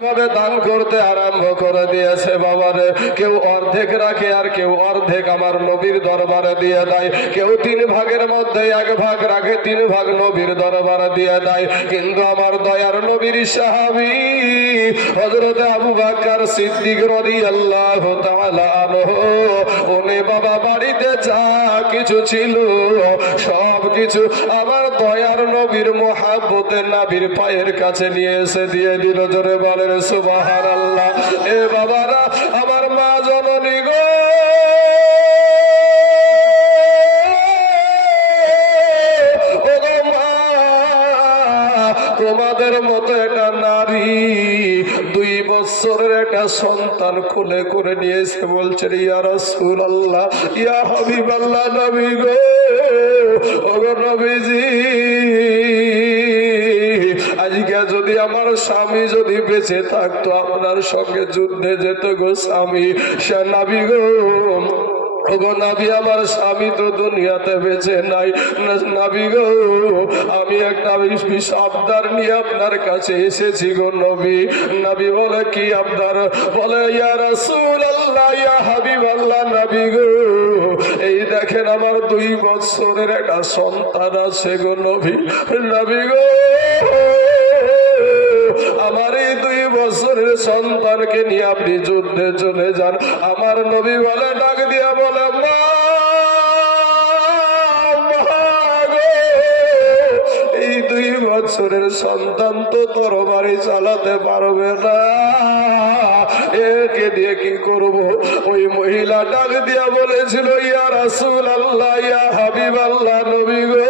ভাবে দান করতে আরম্ভ করে দিয়েছে বাবারে। কেউ অর্ধেক রাখে আর কেউ অর্ধেক আমার নবীর দরবারে দিয়ে দেয়। কেউ 3 ভাগের মধ্যে 1 ভাগ রাখে, 3 ভাগ নবীর দরবারে দিয়ে দেয়। কিন্তু আমার দয়ার নবীর সাহাবী হযরত আবু বকর সিদ্দিক রাদিয়াল্লাহু তাআলা আনহু, উনি বাবা বাড়িতে যা কিছু ছিল সব কিছু আমার দয়ার নবীর মহব্বতে নবীর পায়ের কাছে নিয়ে এসে দিয়ে দিল। জোরে বলেন সুবহানাল্লাহ। এ বাবারা, আমার মা জননী গো, ও গো মা, তোমাদের মতো একটা নারী 2 বছরের একটা সন্তান কোলে করে নিয়েছে, বলছেন ইয়া রাসূলুল্লাহ, ইয়া হাবিবাল্লাহ, নবী গো, ও গো নবীজি, আজকে যদি আমার স্বামী যদি বেঁচে থাকতো আপনার সঙ্গে যুদ্ধে যেত গো স্বামী। সে নবী গো, ওগো নবী, আমার স্বামী তো দুনিয়াতে বেঁচে নাই। নবী গো, আমি একটা বিশেষ আবদার নিয়ে আপনার কাছে এসেছি গো নবী। নবী বলে কি আবদার? বলে ইয়া রাসূলুল্লাহ, ইয়া হাবিবাল্লাহ, নবী গো, এই দেখেন আমার 2 বছরের একটা সন্তান আছে গো নবী। নবী গো, আমার এই 2 বছরের সন্তানকে নিয়ে আপনি যুদ্ধে চলে যান। আমার নবী বলে, ডাক দিয়া বলে, মা গো, এই 2 বছরের সন্তান তো তরবারি চালাতে পারবে না, একে দিয়ে কি করব? ওই মহিলা ডাক দিয়া বলেছিল, ইয়া রাসূলুল্লাহ, ইয়া হাবিবাল্লাহ, নবী গো,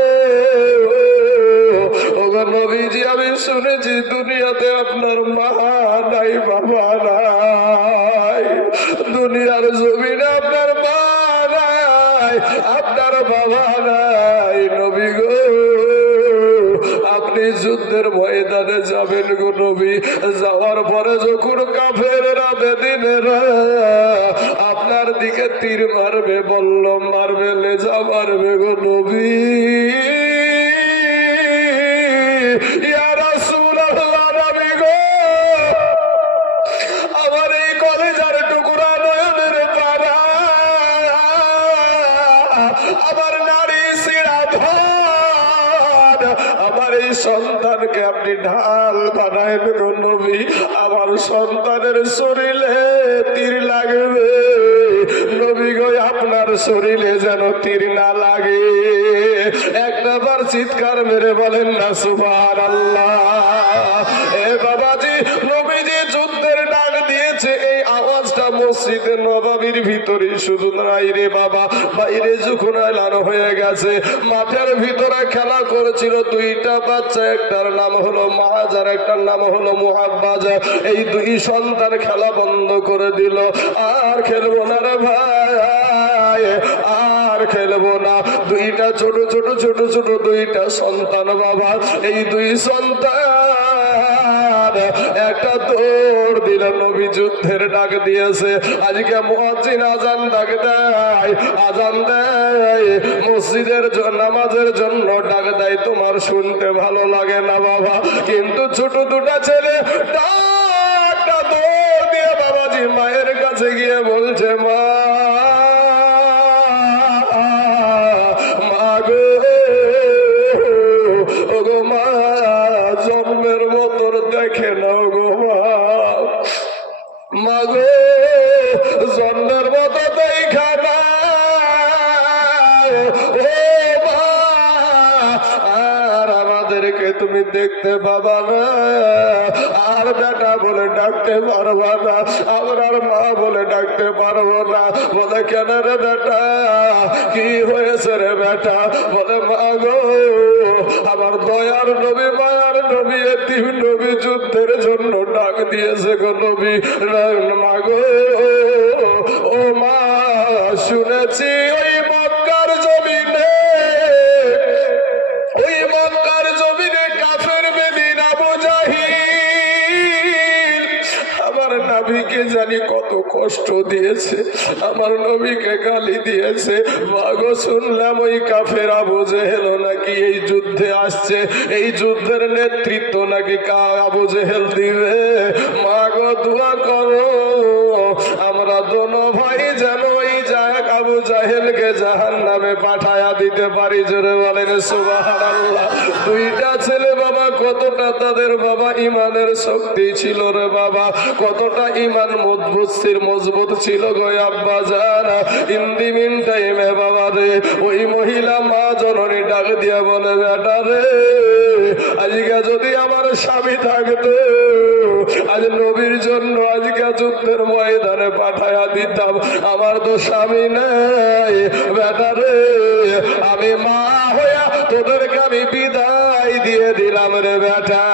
ওগো নবীজি, আমি শুনেছি দুনিয়াতে আপনার মা নাই, বাবা নাই, দুনিয়ার জমিনে আপনার মা নাই, আপনার বাবা নাই। নবী গো, আপনি যুদ্ধের ময়দানে যাবেন গো নবী। যাওয়ার পরে যখন কাফেররা বেদিনেরা আপনার দিকে তীর মারবে, বল্লম মারবে, লেজা মারবে গো নবী, ইয়া রাসূলুল্লাহ, নবী গো, আমার এই কলেজার টুকরা নয়নের তারা, আমার নারী শিরা ধন, আমার এই সন্তানকে আপনি ঢাল বানায়েন গো নবী। আমার সন্তানের শরীরে তীর লাগবে নবী গো, আপনার শরীরে যেন তীর না লাগে। একবার চিৎকার মেরে বলেন না সুবহানাল্লাহ। এ বাবাজি, নবীজি যুদ্ধের ডাক দিয়েছে, এই আওয়াজটা মসজিদে নববীর ভিতরে শুধু নাই রে বাবা, বাইরে যখন এলান হয়ে গেছে। মাঠের ভিতরে খেলা করেছিল 2টা বাচ্চা, একটার নাম হলো মাআজ আর একটার নাম হলো মুহাব্বাজ। এই 2 সন্তান খেলা বন্ধ করে দিল, আর খেলবো না রে ভাই, আর খেলবো না। 2টা ছোট ছোট ছোট ছোট 2টা সন্তান বাবা, এই 2 সন্তান একটা দৌড় দিল। নবী যুদ্ধের ডাক দিয়েছে। আজকে মুয়াজ্জিন আজান ডাক দেয়, আজান দেয়, মসজিদের নামাজের জন্য ডাক দেয়, তোমার শুনতে ভালো লাগে না বাবা, কিন্তু ছোট 2টা ছেলে ডাকটা দৌড় দিয়ে বাবাজি মায়ের কাছে গিয়ে বলছে, মা গো, ও গো মা, জন্মের মতন দেখে নাও গো মা গো, জন্মের মতো দেখা নাও ও মা, আর আমাদেরকে তুমি দেখতে পাবা না, আর বেটা বলে ডাকতে পারবা না, আমার মা বলে ডাকতে পারবো না। বলে কেন রে বেটা, কি হয়েছে রে বেটা? বলে মা গো, আমার দয়ার নবী, মায়ার নবী, এতিম নবী যুদ্ধের জন্য ডাক দিয়েছে গো নবী। মা গো, ও মা, শুনেছি ওই মক্কার জমিনে, ওই মক্কার জমিনে কাফের বেদিন আবু জাহিল আমার নবীকে জানি কত কষ্ট দিয়েছে, আমার নবীকে গালি দিয়েছে। মাগো, শুনলাম ওই কাফের আবু জেহেল নাকি এই যুদ্ধে আসছে, এই যুদ্ধের নেতৃত্ব নাকি আবু জেহেল দিবে। মা দিতে পারি, জোরে বলেন সুবহানাল্লাহ। দুইটা ছেলে বাবা, কতটা তাদের বাবা ইমানের শক্তি ছিল রে বাবা, কতটা ইমান মজবুত ছিল গো আব্বা জানা। ইন দি মিন টাইমে বাবা রে, ওই মহিলা মা জননী ডাক দিয়া বলে, বেটা রে, আজকে যদি আমার স্বামী থাকতো, আজ নবীর জন্য আজকে যুদ্ধের ময়দানে পাঠায়া দিতাম। আমার তো স্বামী নেই বেটা রে, আমি মা হইয়া তোদেরকে আমি বিদায় দিয়ে দিলাম রে বেটা।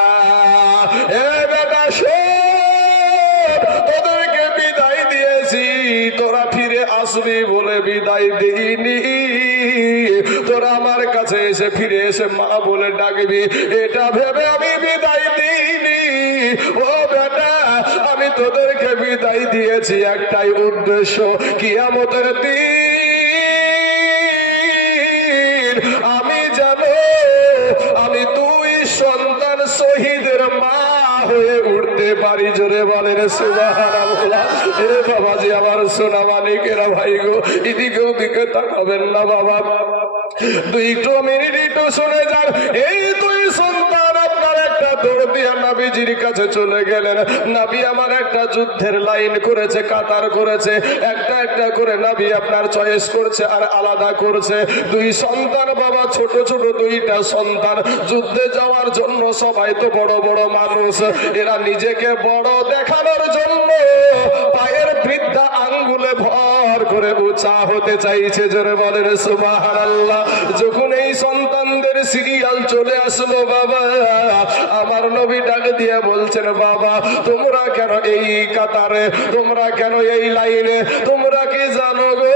এ বেটা শোন, তোদেরকে বিদায় দিয়েছি, তোরা ফিরে আসবি বলে বিদায় দিইনি। তোরা আমার কাছে এসে ফিরে এসে মা বলে ডাকবি, এটা ভেবে আমি বিদায় দিইনি। ও বেটা, আমি তোদেরকে বিদায় দিয়েছি একটাই উদ্দেশ্য, কিয়ামতের দিন আমি জানো আমি দুই সন্তান শহীদের মা হয়ে উঠতে পারি, জোরে বলেন সুবহানাল্লাহ। এ বাবাজি আমার সোনা মানিকেরা ভাই গো, এদিকে ওদিকে তাকাবেন না বাবা, 2 মিনিট একটু শুনে যান। এই দুই সন্তান আপনার একটা দৌড় দিয়া নবীজির কাছে চলে গেলেন। নবী আমার একটা যুদ্ধের লাইন করেছে, কাতার করেছে, একটা একটা করে নবী আপনার চয়েস করছে আর আলাদা করছে। দুই সন্তান বাবা, ছোট ছোট দুইটা সন্তান, যুদ্ধে যাওয়ার জন্য সবাই তো বড় বড় মানুষ, এরা নিজেকে বড় দেখানোর জন্য পায়ের বৃদ্ধা আঙ্গুলে ভর করে উঁচা হতে চাইছে, জোরে বলেন সুবহানাল্লাহ। যখন এই সন্তানদের সিরিয়াল চলে আসলো বাবা, আমার নবী ডাক দিয়ে বলছেন, বাবা তোমরা কেন এই কাতারে, তোমরা কেন এই লাইনে, তোমরা কি জানো গো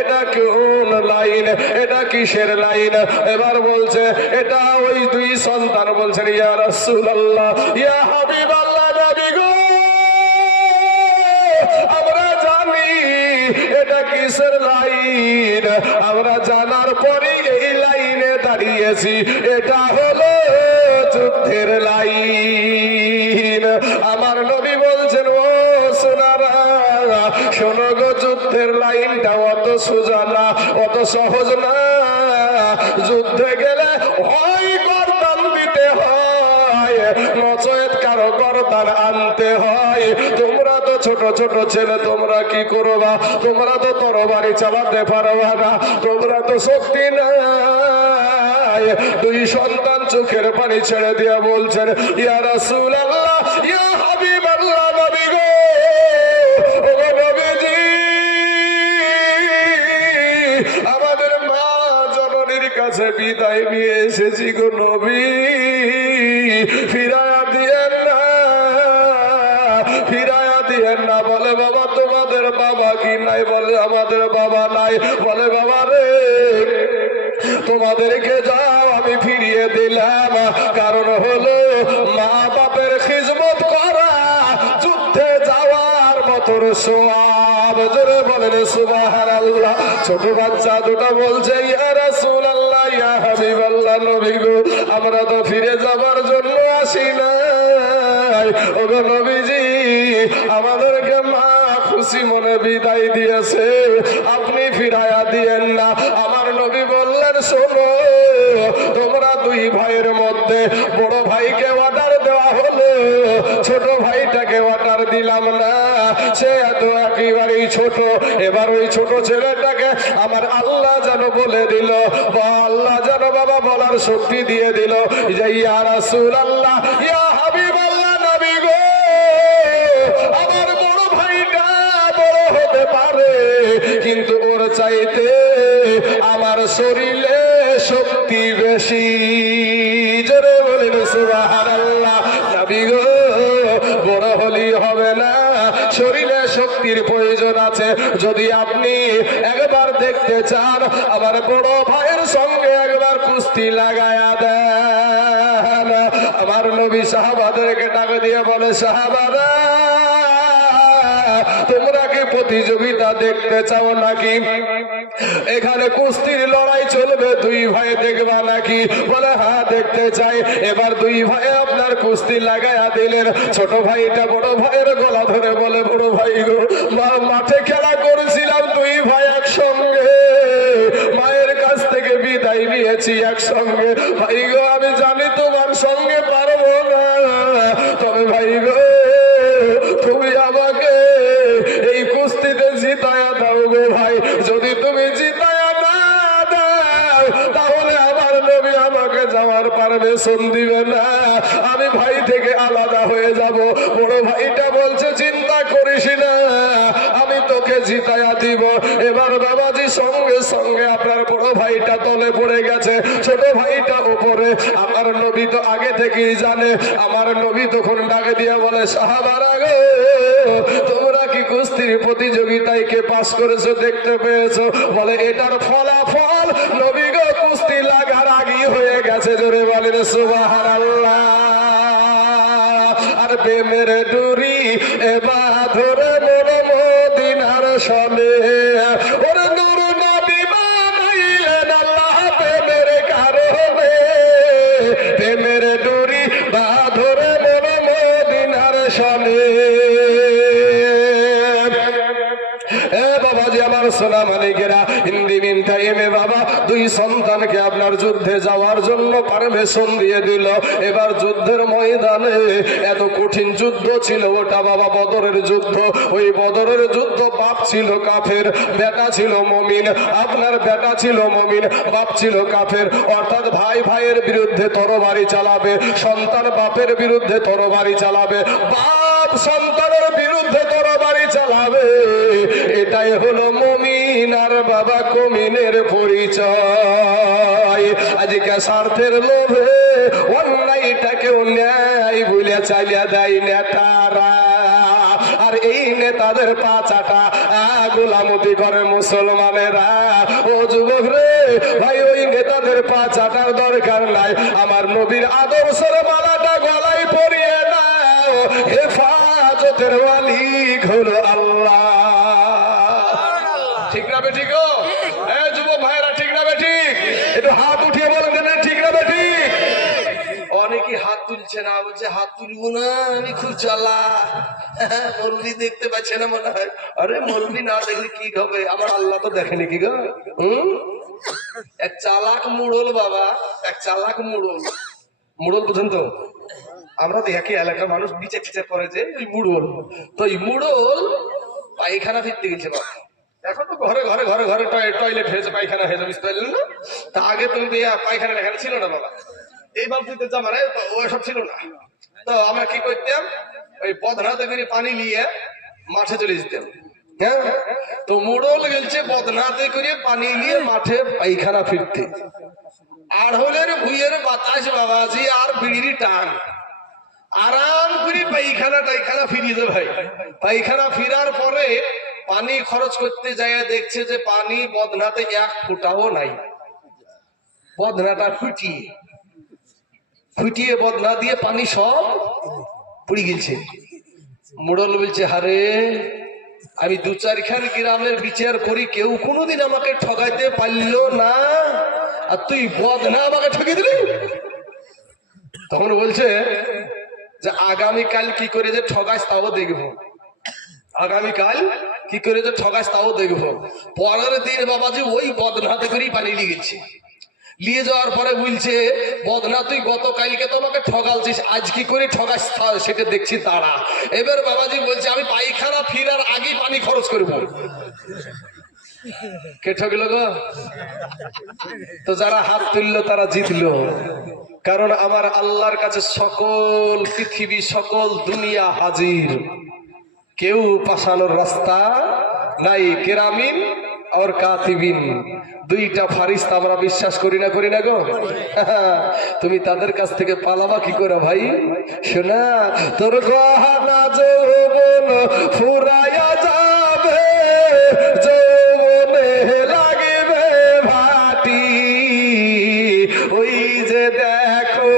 এটা কোন লাইন, এটা কিসের লাইন? এবার বলছে এটা ওই দুই সন্তান বলছেন, ইয়া রাসূলুল্লাহ, ইয়া হাবিবাল্লাহ, নবী গো আমরা জানি এটা কিসের লাইন, আমরা জানার পরে এই লাইনে দাঁড়িয়েছি, এটা হলো যুদ্ধের লাইন। আমার নবী বলছেন, ও সোনারা শোনো গো, যুদ্ধের লাইনটা অত সোজা না, অত সহজ না। যুদ্ধে গেলে হয় গর্দান দিতে হয়, নচেত কারো গর্দান আনতে হয়। তোমরা তো ছোট ছোট ছেলে, তোমরা কি করবা? তোমরা তো তরবারি চালাতে পারবা না, তোমরা তো শক্তি নাই। দুই সন্তান চোখের পানি ছেড়ে দিয়া বলছেন, ইয়া রাসূলুল্লাহ, ইয়া হাবিবাল্লাহ, নবী গো, ও নবীজি আমাদের মা জননীর কাছে বিদায় নিয়ে এসেছি গো নবী, ফিরায়া দিয়েন না, ফিরায়া দিয়েন না। বলে বাবা তোমাদের বাবা কি নাই? বলে আমাদের বাবা নাই। বলে বাবা রে তোমাদেরকে যাও আমি ফিরিয়ে দিলাম, কারণ হলো মা বাপের খিজমত করা যুদ্ধে যাওয়ার মতো সওয়াব, জোরে বলেন সুবহানাল্লাহ। ছোট বাচ্চা দুটো বলছে, ইয়া রাসূলুল্লাহ, ইয়া হাবিবাল্লাহ, নবী গো আমরা তো ফিরে যাবার জন্য আসি নাই, ও গো নবীজি আমাদেরকে মা খুশি মনে বিদায় দিয়েছে, আপনি ফিরায়া দিয়েন না। আমার নবী বললেন, শোনো তোমরা দুই ভাইয়ের মধ্যে বড় ভাইকে অর্ডার দেওয়া হলো, ছোট ভাইটাকে অর্ডার দিলাম না, সে এত একেবারেই ছোট। এবার ওই ছোট ছেলেটাকে আমার আল্লাহ যেন বলে দিল, বা আল্লাহ যেন বাবা বলার শক্তি দিয়ে দিল যে ইয়া রাসূলুল্লাহ, ইয়া হাবিবাল্লাহ, নবী গো আমার বড় ভাইটা বড় হতে পারে, কিন্তু ওর চাইতে আমার শরীরে শক্তি বেশি, জোরে বলেন সুবহানাল্লাহ। নবী গো বড় হলেই হবে না, শরীরে শক্তির প্রয়োজন আছে। যদি আপনি একবার দেখতে চান আমার বড় ভাইয়ের সঙ্গে একবার কুস্তি লাগায়া দেন। আমার নবী সাহাবাদেরকে ডাক দিয়ে বলে, সাহাবারা তোমরা কি প্রতিযোগিতা দেখতে চাও নাকি? এখানে কুস্তির লড়াই চলবে, দুই ভাই দেখবা নাকি? বলে হ্যাঁ দেখতে চাই। এবার দুই ভাই আপনার কুস্তি লাগাইয়া দিলেন। ছোট ভাইটা বড় ভাইয়ের গলা ধরে বলে, বড় ভাই গো মাঠে খেলা করেছিলাম দুই ভাই একসঙ্গে, মায়ের গেছি একসঙ্গে। ভাই গো আমি জানি তোমার সঙ্গে পারবো না, তবে ভাই গো তুমি আমাকে এই কুস্তিতে জিতায়া দাও গো ভাই। যদি তুমি জিতায়া না দাও তাহলে আমার নবী আমাকে যাওয়ার পারমিশন দিবে না, আমি ভাই থেকে আলাদা হয়ে যাব। বড় ভাইটা বলছে চিন্তা করিস না, আমি তোকে জিতায়া দিব। এবার বাবাজি সঙ্গে সঙ্গে আপনার বড় ভাইটা তলে পড়ে গেছে, ছোট ভাইটা উপরে। আমার নবী তো আগে থেকেই জানে। আমার নবী তখন ডাকে দিয়ে বলে, সাহাবারা গো, তোমরা কি কুস্তির প্রতিযোগিতায় কে পাস করেছো দেখতে পেয়েছো? বলে এটার ফলাফল নবী গো কুস্তি লাগার আগেই হয়ে গেছে। জোরে বলেন সুবহানাল্লাহ। আর প্রেমের ডুরি এবার ধরে মোর মদিনার সনে, ওর নূর নবী বানাইলেন আল্লাহ প্রেমের কারণে। প্রেমের ডুরি বা ধরে মোর মদিনার সনে। বাবাজি আমার সোনা মালিকেরা, হিন্দি মিন টাইমে বাবা দুই সন্তানকে আপনার যুদ্ধে যাওয়ার জন্য পারমিশন দিয়ে দিল। এবার যুদ্ধের ময়দানে এত কঠিন যুদ্ধ ছিল ওটা বাবা বদরের যুদ্ধ। ওই বদরের যুদ্ধ বাপ ছিল কাফের, বেটা ছিল মুমিন। আপনার বেটা ছিল মুমিন, বাপ ছিল কাফের। অর্থাৎ ভাই ভাইয়ের বিরুদ্ধে তরবারি চালাবে, সন্তান বাপের বিরুদ্ধে তরবারি চালাবে, বাপ সন্তানের বিরুদ্ধে তরবারি চালাবে। এটাই হলো মুমিন আর বাবা কমিনের পরিচয়। আজকে স্বার্থের লোভে অন্যায়টাকে অন্যায় বলে চালিয়ে দেয় নেতারা। আর এই নেতাদের পাচাটা গোলামতি করে মুসলমানেরা। ও যুবক রে ভাই, ওই নেতাদের পাচাটার দরকার নাই। আমার নবীর আদর্শের মালাটা গলায় পরিয়ে নাও, হেফাজতের মালিক হলো আল্লাহ। ঠিক না বেঠিক? যুবক ভাইরা ঠিক না বেঠিক? একটু হাত উঠিয়ে বলেন ঠিক না বেঠিক? অনেকে হাত তুলছে না, বলছে হাত তুলবো না, আমি খুব জ্বালা। মৌলবি দেখতে পাচ্ছে না মনে হয়। আরে মৌলবি না দেখলে কি হবে? আমার আল্লাহ তো দেখেনি কি গো? এক চালাক মুড়ল বাবা, এক চালাক মুড়ল। মুড়ল বুঝেন তো? আমরা তো একই এলাকার মানুষ বিচার টিচার করে যে ওই মুড়ল। তো এই মুড়ল পায়খানা ফিরতে গেছে বাবা। এখন তো ঘরে ঘরে ঘরে ঘরে টয়লেট হয়েছে, পায়খানা হয়েছে, বুঝতে পারলেন না? তা আগে তুমি পায়খানা এখানে ছিল না বাবা, এই বাবুতে জামানে ওসব ছিল না। তো আমরা কি করতাম, ওই বদনাতে করে পানি নিয়ে মাঠে চলে যেতাম। হ্যাঁ, তো মোড়ল গেলছে বদনাতে করে পানি নিয়ে মাঠে পায়খানা ফিরতে। আর হলের ভুইয়ের বাতাস বাবাজি আর বিড়ির টান, আরাম করে পায়খানা টাইখানা ফিরিয়ে দে ভাই। পায়খানা ফিরার পরে পানি খরচ করতে যায়, দেখছে যে পানি বদনাতে এক ফুটাও নাই। বদনাটা ফুটিয়ে ফুটিয়ে বদনা দিয়ে পানি সব পুড়ে গেছে। মোড়ল বলছে, হারে আমি দু চারখান গ্রামের বিচার করি, কেউ কোনোদিন আমাকে ঠকাইতে পারল না, আর তুই বদনা আমাকে ঠকিয়ে দিলি। তখন বলছে যে আগামীকাল কি করে যে ঠগাস তাও দেখবো, আগামীকাল কি করে যে ঠগাস তাও দেখবো। পরের দিন বাবাজি ওই বদনাতে করেই পানি লিখেছে। নিয়ে যাওয়ার পরে বলছে, বদনা তুই গতকালকে তো আমাকে ঠগালছিস, আজ কি করে ঠগাস সেটা দেখছি তারা। এবার বাবাজি বলছে, আমি পায়খানা ফিরার আগেই পানি খরচ করবো। কে ঠকলো গো? তো যারা হাত তুললো তারা জিতলো। কারণ আমার আল্লাহর কাছে সকল পৃথিবী সকল দুনিয়া হাজির, কেউ পাশানোর রাস্তা নাই। কেরামিন আর কাতিবিন, দুইটা ফারিস্তা আমরা বিশ্বাস করি না গো? তুমি তাদের কাছ থেকে পালাবা কি করে ভাই? শোনা, তোর গহনা যৌবন ফুরাইয়া যাবে, যৌবনে লাগিবে ভাটি। ওই যে দেখো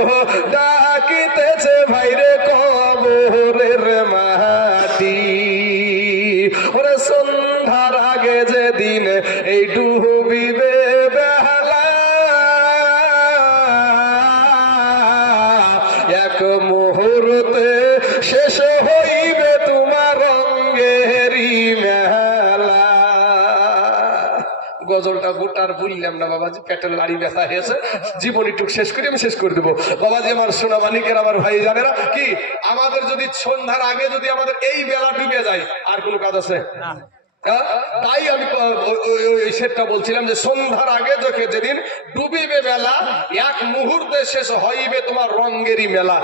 ডাকিতেছে ভাইরে কবরের মাটি। ওরে সন্ধ্যার আগে যেদিন এই ডুবিবে বেলা, এক মুহূর্তে শেষ হইবে তোমার রঙ্গে গজলটা গোটার বললাম না বাবাজি, পেটের লাড়ি ব্যথা হয়েছে, জীবনীটুক শেষ করে আমি শেষ করে দেবো। বাবাজি আমার সোনা মানিকের, আমার ভাই জানেরা কি, আমাদের যদি সন্ধ্যার আগে যদি আমাদের এই বেলা ডুবে যায় আর কোনো কাজ আছে? তাই আমি সেটা বলছিলাম যে সন্ধ্যার আগে দেখে যেদিন ডুবিবে বেলা, এক মুহূর্তে শেষ হইবে তোমার রঙেরই মেলা।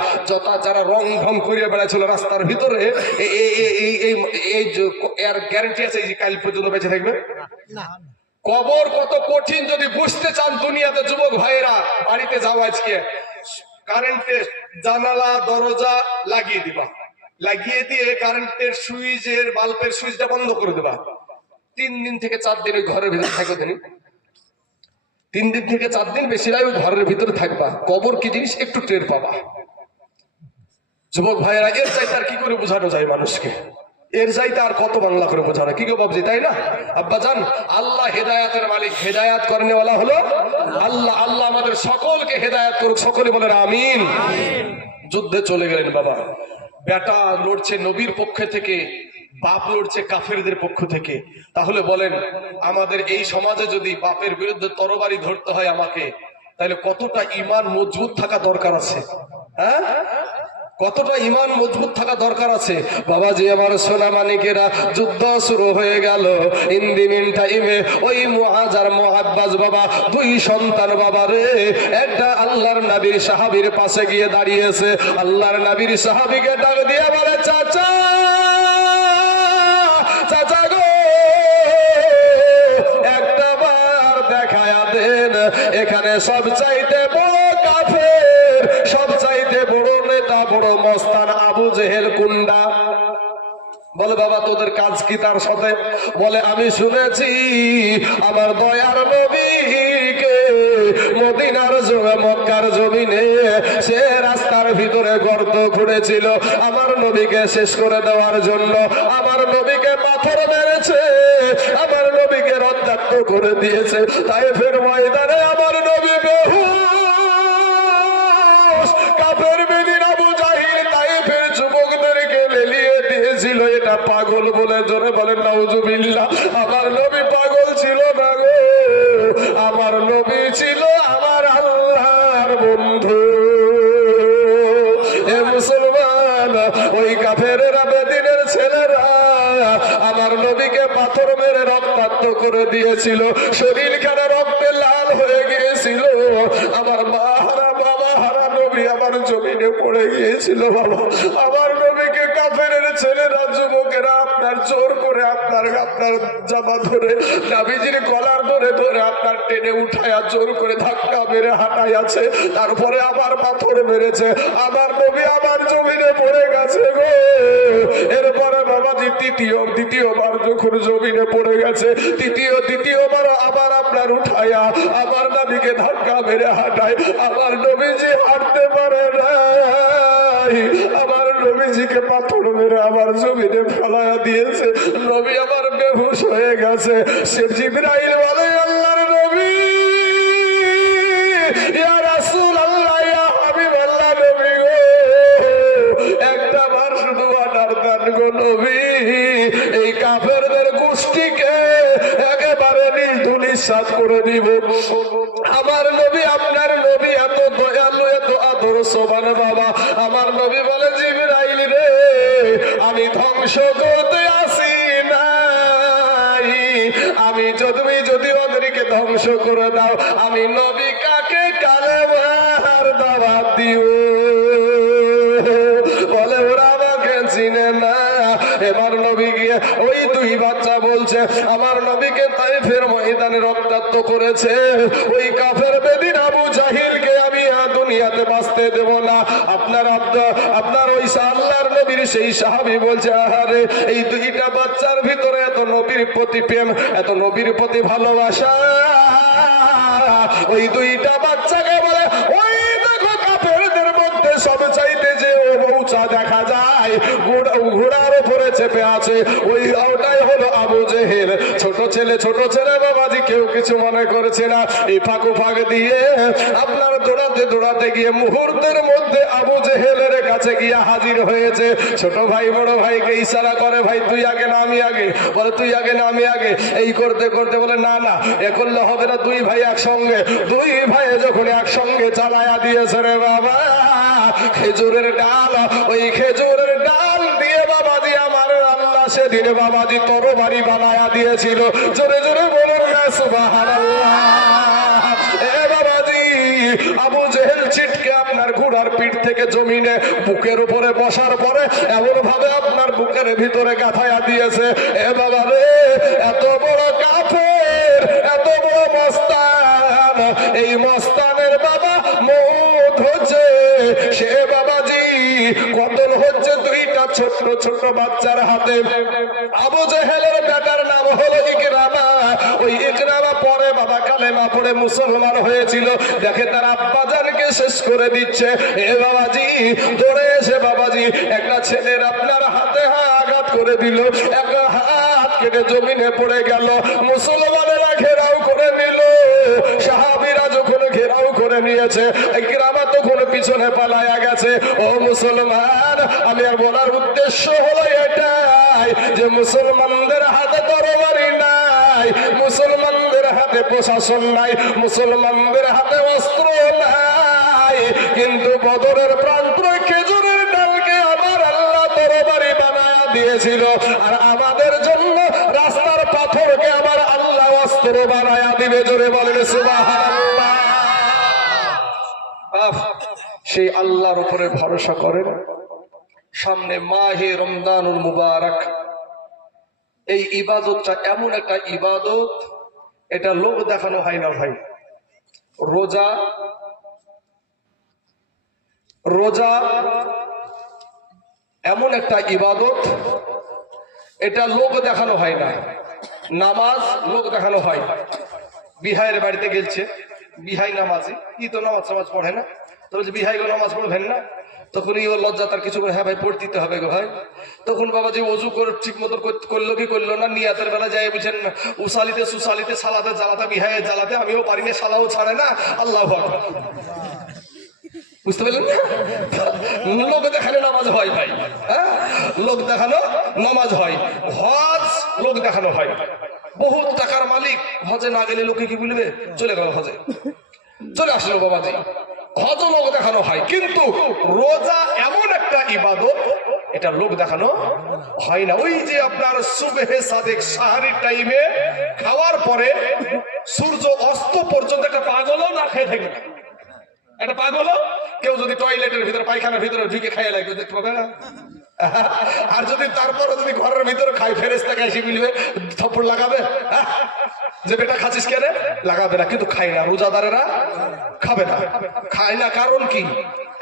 যারা রং ঢং করিয়া বেড়াচ্ছিল রাস্তার ভিতরে, এর গ্যারান্টি আছে যে কাল পর্যন্ত বেঁচে থাকবে? কবর কত কঠিন যদি বুঝতে চান দুনিয়াতে যুবক ভাইরা, বাড়িতে যাও আজকে, কারেন্টের জানালা দরজা লাগিয়ে দিবা, লাগিয়ে দিয়ে কারেন্টের সুইচের বাল্বের সুইচটা বন্ধ করে দেবা। 3 দিন থেকে 4 দিন ওই ঘরের ভিতরে থাকো। 3 দিন থেকে 4 দিন বেশি নয় ওই ঘরের ভিতরে থাকবা। কবর কি জিনিস একটু টের পাবা। যুবক ভাইয়েরা, এর চাইতে আর কি করে বোঝানো যায় মানুষকে? এর চাইতে আর কত বাংলা করে বোঝানো, কি গো বাবজি, তাই না? আব্বা জান, আল্লাহ হেদায়াতের মালিক, হেদায়াত করেনেওয়ালা হলো আল্লাহ। আল্লাহ আমাদের সকলকে হেদায়াত করুক, সকলে বলেন আমিন। যুদ্ধে চলে গেলেন বাবা, বেটা লড়ছে নবীর পক্ষ থেকে, বাপ লড়ছে কাফেরদের পক্ষ থেকে। তাহলে বলেন, আমাদের এই সমাজে যদি বাপের বিরুদ্ধে তরবারি ধরতে হয় আমাকে, তাহলে কতটা ঈমান মজবুত থাকা দরকার আছে? হ্যাঁ, কতটা ঈমান মজবুত থাকা দরকার আছে? বাবাজি আমার সোনা মানিকেরা, যুদ্ধ শুরু হয়ে গেল। ইন দি মিন টাইমে ওই মুআজ আর মুআব্বাস বাবা, 2 সন্তান বাবা রে, একটা আল্লাহর নবীর সাহাবীর পাশে গিয়ে দাঁড়িয়েছে। আল্লাহর নবীর সাহাবীকে ডাক দিয়ে বলে, চাচা চাচা গো, একটা বার দেখায়া দেন, এখানে সব চাইতে বড় কাফের, সব চাইতে বড় নেতা, বড় মস্তান আবু জেহেল কুন্ডা। বলে বাবা তোদের কাজ কি তার সাথে? বলে আমি শুনেছি আমার দয়ার নবীকে মদিনার মক্কার জমিনে সে রাস্তার ভিতরে গর্ত খুঁড়েছিল আমার নবীকে শেষ করে দেওয়ার জন্য। আমার নবীকে পাথর মেরেছে, আমার নবীকে রক্তাক্ত করে দিয়েছে। তাই ফের ময়দানে আমার নবী বেহুশ, কাফের বেদিন আবু জাহিল তাই ফের যুবকদেরকে লেলিয়ে দিয়েছিল। এটা পাগল বলে জোরে বলেন নাউজুবিল্লাহ। আমার নবী পাগল ছিল না গো, আমার নবী ছিল আমার আল্লাহর বন্ধু। এ মুসলমান, ওই কাফেরেরা বেদিনের ছেলেরা আমার নবীকে পাথর মেরে রক্তাক্ত করে দিয়েছিল, শরীর খানা রক্তে লাল হয়ে গিয়েছিল। আমার মা হারা বাবা হারা নবী আমার জমিনে পড়ে গিয়েছিল বাবা। আমার নবীকে কাফেরের ছেলেরা যুবকেরা আপনার জোর করে আপনার জামা ধরে নবীজির গলার ধরে ধরে আপনার টেনে উঠায়া জোর করে ধাক্কা মেরে হাঁটাই আছে, তারপরে আবার পাথর মেরেছে। আমার নবী আমার জমিনে পড়ে গেছে গো। এরপরে বাবাজি দ্বিতীয়বার যখন জমিনে পড়ে গেছে, দ্বিতীয়বার আবার আপনার উঠায়া আমার নবীকে ধাক্কা মেরে হাঁটায়। আমার নবীজি হাঁটতে পারে না, আমার নবীজিকে পাথর মেরে আমার জমিনে ফেলায়া দিয়েছে। নবী আমার বেহুশ হয়ে গেছে। সে জিবরাইল বলে, আল্লাহর নবী, ইয়া রাসূলুল্লাহ, ইয়া হাবিবাল্লাহ, নবী গো, একটা বার শুধু অর্ডার দেন গো নবী, এই কাফেরদের গোষ্ঠীকে একেবারে নিঃশ্বাস করে দিব। আমার নবী, আপনার নবী এত দয়ালু, এত আদর্শবান বাবা। আমার নবী বলে, জিবরাইল রে, আমি ধ্বংস করতে আসি নাই, আমি যদি ওদেরকে ধ্বংস করে দাও, আমি নবী কাকে কালেমার দাওয়াত দিও? বলে ওরা আমাকে চিনে না। এবার নবী গিয়ে ওই 2 বাচ্চা বলছে আমার নবীকে তাইফের ময়দানে রক্তাক্ত করেছে ওই কাফের বেদিন আবু জাহিলকে আমি দুনিয়াতে বাঁচতে দেব না। আপনার ওই আল্লাহর নবীর সেই সাহাবী বলছে, আরে এই 2টা বাচ্চার ভিতরে এত নবীর প্রতি প্রেম, এত নবীর প্রতি ভালোবাসা। ওই 2টা বাচ্চাকে বলে, ওই দেখো কাফেরদের মধ্যে সব চাইতে যে মৌচা দেখা যায়, ঘোড়ার উপরে চেপে আছে, ওটাই হলো আবু জেহেল। ছোট ছেলে বাবাজি, কেউ কিছু মনে করেছে না। এই ফাঁক দিয়ে আপনার দৌড়াতে গিয়ে মুহূর্তের মধ্যে আবু জেহেলের কাছে কাছে গিয়া হাজির হয়েছে। ছোট ভাই বড় ভাইকে ইশারা করে, ভাই তুই আগে না আমি আগে, বলে তুই আগে না আমি আগে। এই করতে করতে বলে না না এ করলে হবে না, দুই ভাই একসঙ্গে। দুই ভাই যখন একসঙ্গে চালায়া দিয়েছে রে বাবা খেজুরের ডাল, ওই খেজুরের ডাল দিয়ে বাবাজি আমার আল্লাহ সেদিন বাবাজি তরবারি বানায়া দিয়েছিল। জোরে জোরে বলুন না সুবহানাল্লাহ। এ বাবাজি আবু জেহেল ছিটকে আপনার ঘোড়ার পিঠ থেকে জমিনে বুকের উপরে বসার পরে এমন ভাবে আপনার বুকের ভিতরে গাঁথায়া দিয়েছে। এ বাবা রে, এত বড় কাফের, এত বড় মস্তান, এই মস্তানের বাবা মৌত হচ্ছে। সে বাবাজি কতল হচ্ছে দুইটা ছোট্ট ছোট্ট বাচ্চার হাতে। আবু জেহেলের বেটার নাম হলো ইকরামা। ওই ইকরামা পরে বাবা কালেমা পড়ে মুসলমান হয়েছিল। দেখে তার আব্বাজানকে শেষ করে দিচ্ছে। এ বাবাজি দৌড়ে এসে বাবাজি একটা ছেলের আপনার হাতে আঘাত করে দিল। এক হাত কেটে জমিনে পড়ে গেল। মুসলমানেরা ঘেরাও করে নিল। সাহাবীরা যখন ঘেরাও করে নিয়েছে, ইকরামা তখন পিছনে পালায়া গেছে। ও মুসলমান, আমি আর বলার উদ্দেশ্য হলো এটাই যে মুসলমানদের হাতে তরবারি নাই, মুসলমানদের হাতে প্রশাসন নাই, মুসলমানদের হাতে অস্ত্র নাই, কিন্তু বদরের প্রান্ত খেজুরের ডালকে আমার আল্লাহ তরবারি বানায়া দিয়েছিল। আর আমাদের জন্য রাস্তার পাথরকে আমার আল্লাহ অস্ত্র বানায়া দিবে। জোরে বলেন সুবহানাল্লাহ। সেই আল্লাহর উপরে ভরসা করেন। সামনে মাহে রমজানুল মুবারক। এই ইবাদতটা এমন একটা ইবাদত, এটা লোক দেখানো হয় না ভাই। রোজা রোজা এমন একটা ইবাদত, এটা লোক দেখানো হয় না। নামাজ লোক দেখানো হয়। বিহাইয়ের বাড়িতে গেলছে, বিহাই নামাজি, ই তো নামাজ পড়ে না, তো বলছে বিহাই গো নামাজ পড়বেন না। তখন ও লজ্জা তার কিছু করে, হ্যাঁ ভাই পড়তে হবে গো ভাই। তখন বাবাজি অজু করে ঠিক মতো করলো কি করলো না, নিয়াতের বেলা যাই বুঝছেন উসালিতে সুসালিতে সালাতে জ্বালাতে বিহাইয়ে জ্বালাতে আমিও পারি না, সালাও ছাড়ে না। আল্লাহু আকবার। বুঝতে পারলেন না? লোক দেখানো নামাজ হয় ভাই। হ্যাঁ, লোক দেখানো নামাজ হয়। হজ লোক দেখানো হয়। বহুত টাকার মালিক হজে না গেলে লোকে কি বলবে, চলে গেল হজে, চলে আসলো বাবাজি। হজ লোক দেখানো হয়, কিন্তু রোজা এমন একটা ইবাদত, এটা লোক দেখানো হয় না। ওই যে আপনার সুবহে সাদেক সাহারির টাইমে খাওয়ার পরে সূর্য অস্ত পর্যন্ত একটা পাগলও না খেয়ে থাকবে। একটা পাগলও, কেউ যদি টয়লেটের ভিতরে পায়খানার ভিতরে ঢুকে খাইয়ে লাগবে দেখতে পাবে না। আর যদি তারপরে যদি ঘরের ভিতরে খাই, ফেরেশতাকে এসে মিলবে, থাপ্পড় লাগাবে যে বেটা খাচ্ছিস কেন, লাগাবে না। কিন্তু খায় না, রোজাদারেরা খাবে না, খায় না। কারণ কি?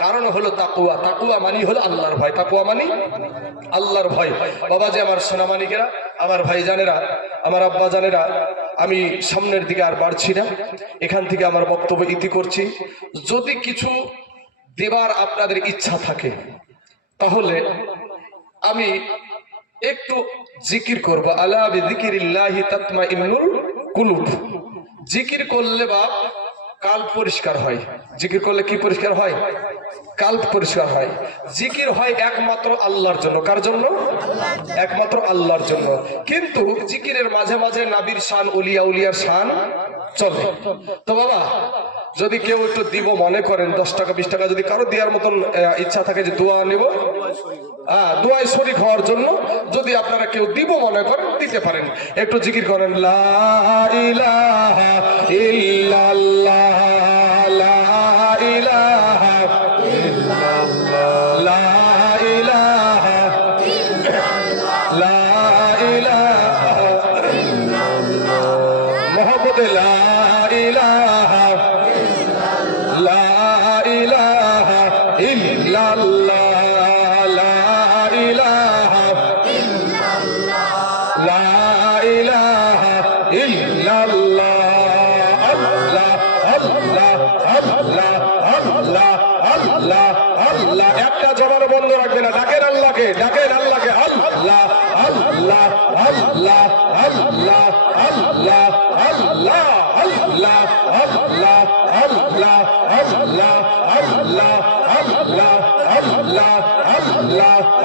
কারণ হলো তাকওয়া। তাকওয়া মানি হলো আল্লাহর ভয়। তাকওয়া মানি আল্লাহর ভয়। বাবাজি আমার সোনামানিকেরা, আমার ভাইজানেরা, আমার আব্বা জানেরা, আমি সামনের দিকে আর বাড়ছি না, এখান থেকে আমার বক্তব্য ইতি করছি। যদি কিছু দেবার আপনাদের ইচ্ছা থাকে তাহলে আমি একটু জিকির করবো। আলা বিযিকিরিল্লাহি তাতমাইন্নুল কুলুব। জিকির করলে বাপ কাল্প পরিষ্কার হয়। জিকির করলে কি পরিষ্কার হয়? কাল্প পরিষ্কার হয়। জিকির হয় একমাত্র আল্লাহর জন্য। কার জন্য? একমাত্র আল্লাহর জন্য। কিন্তু জিকিরের মাঝে মাঝে নাবির শান, উলিয়া উলিয়ার শান চলে। তো বাবা যদি কেউ একটু দিব মনে করেন, 10 টাকা 20 টাকা যদি কারো দেওয়ার মতন ইচ্ছা থাকে যে দোয়া নেব, দোয়ায় শরীক হওয়ার জন্য যদি আপনারা কেউ দিব মনে করেন, দিতে পারেন। একটু জিকির করেন, লা ইলাহা ইল্লাল্লাহ, লা ইলাহা ইল্লাল্লাহ, লা ইলাহা ইল্লাল্লাহ, লা ইলাহা ইল্লাল্লাহ, মুহাম্মদ লা ইলাহা লা ইলাহা ইল্লাল্লাহ, লা ইলাহা ইল্লাল্লাহ, লা ইলাহা ইল্লাল্লাহ, আল্লাহ আল্লাহ আল্লাহ আল্লাহ আল্লাহ আল্লাহ। একটা জবান বন্ধ রাখবে না, ডাকেন আল্লাহকে, ডাকেন আল্লাহকে। আল্লাহ আল্লাহ আল্লাহ আল্লাহ আল্লাহ আল্লাহ আল্লাহ আল্লাহ আল্লাহ আল্লাহ আল্লাহ আল্লাহ আল্লাহ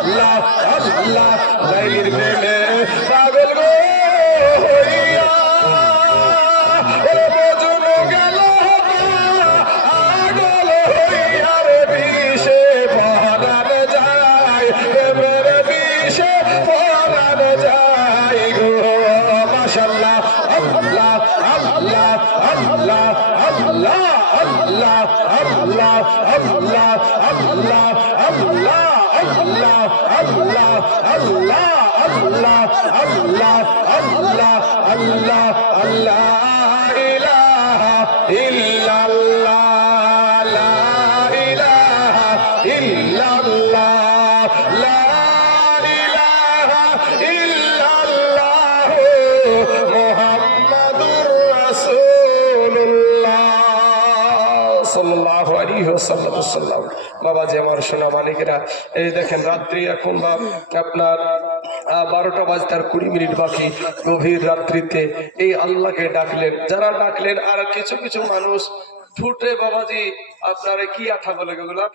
আল্লাহ আল্লাহ লাইলির প্রেমে পাগল গো হইয়া ও মজনু গেল পাগল হইয়া রে বিষে পরাণ যায় প্রেমের বিষে পরাণ যায় গো মাশাআল্লাহ আল্লাহ আল্লাহ আল্লাহ আল্লাহ আল্লাহ আল্লাহ আল্লাহ আল্লাহ আল্লাহ আল্লাহ আল্লাহ আল্লাহ আল্লাহ আল্লাহ আল্লাহ আল্লাহ আল্লাহ ইলাহা ইল্লাল্লাহ লা ইলাহা ইল্লাল্লাহ লা ইলাহা ইল্লাল্লাহ মুহাম্মাদুর রাসূলুল্লাহ সাল্লাল্লাহু আলাইহি ওয়াসাল্লাম। বাবাজি আমার সোনা মানিকেরা, এই দেখেন রাত্রি এখন বা আপনার 12টা বাজতে আর 20 মিনিট বাকি। গভীর রাত্রিতে এই আল্লাহকে ডাকলেন, যারা ডাকলেন। আর কিছু কিছু মানুষ ফুটে বাবাজি আপনার কি আঠা বলে গেগুলা